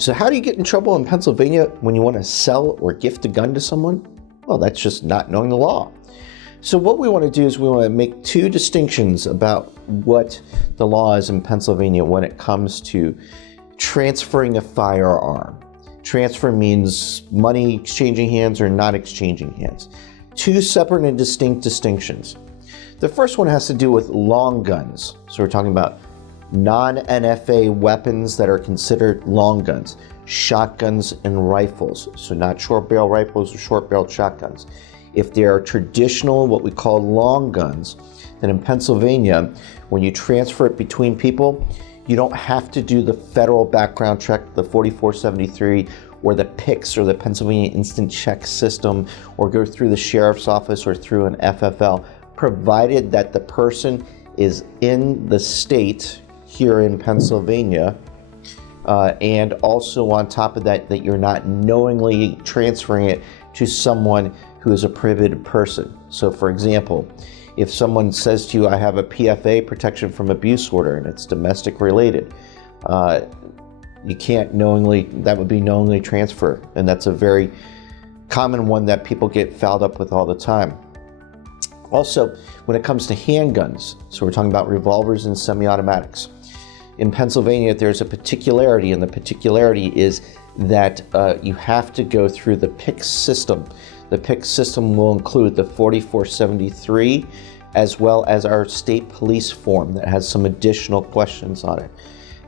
So how do you get in trouble in Pennsylvania when you want to sell or gift a gun to someone? Well, that's just not knowing the law. So what we want to do is we want to make two distinctions about what the law is in Pennsylvania when it comes to transferring a firearm. Transfer means money exchanging hands or not exchanging hands. Two separate and distinct distinctions. The first one has to do with long guns. So we're talking about non-NFA weapons that are considered long guns, shotguns and rifles. So not short barrel rifles or short barreled shotguns. If they are traditional, what we call long guns, then in Pennsylvania, when you transfer it between people, you don't have to do the federal background check, the 4473, or the PICS, or the Pennsylvania Instant Check System, or go through the sheriff's office or through an FFL, provided that the person is in the state here in Pennsylvania, and also on top of that, that you're not knowingly transferring it to someone who is a prohibited person. So for example, if someone says to you, I have a PFA, protection from abuse order, and it's domestic related, you can't knowingly, that would be knowingly transfer. And that's a very common one that people get fouled up with all the time. Also, when it comes to handguns, so we're talking about revolvers and semi-automatics. In Pennsylvania, there's a particularity, and the particularity is that you have to go through the PICS system. The PICS system will include the 4473 as well as our state police form that has some additional questions on it.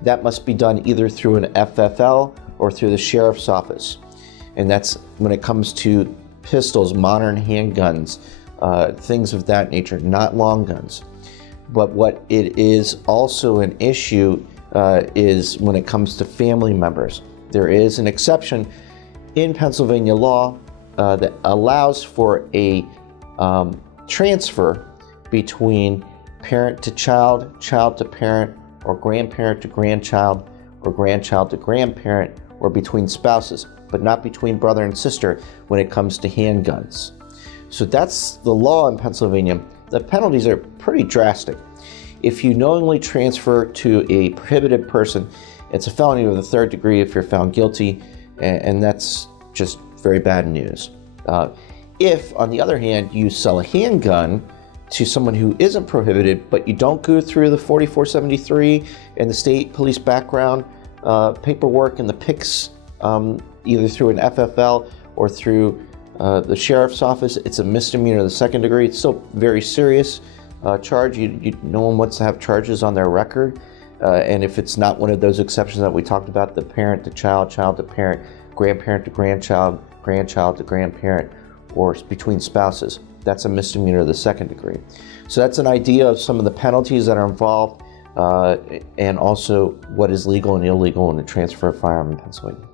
That must be done either through an FFL or through the sheriff's office. And that's when it comes to pistols, modern handguns, things of that nature, not long guns. But what it is also an issue is when it comes to family members. There is an exception in Pennsylvania law that allows for a transfer between parent to child, child to parent, or grandparent to grandchild, or grandchild to grandparent, or between spouses, but not between brother and sister when it comes to handguns. So that's the law in Pennsylvania. The penalties are pretty drastic. If you knowingly transfer to a prohibited person, it's a felony of the third degree if you're found guilty, and that's just very bad news. If, on the other hand, you sell a handgun to someone who isn't prohibited, but you don't go through the 4473 and the state police background paperwork and the PICS, either through an FFL or through the sheriff's office, it's a misdemeanor of the second degree. It's still very serious charge. No one wants to have charges on their record. And if it's not one of those exceptions that we talked about, the parent to child, child to parent, grandparent to grandchild, grandchild to grandparent, or between spouses, that's a misdemeanor of the second degree. So that's an idea of some of the penalties that are involved, and also what is legal and illegal in the transfer of firearm in Pennsylvania.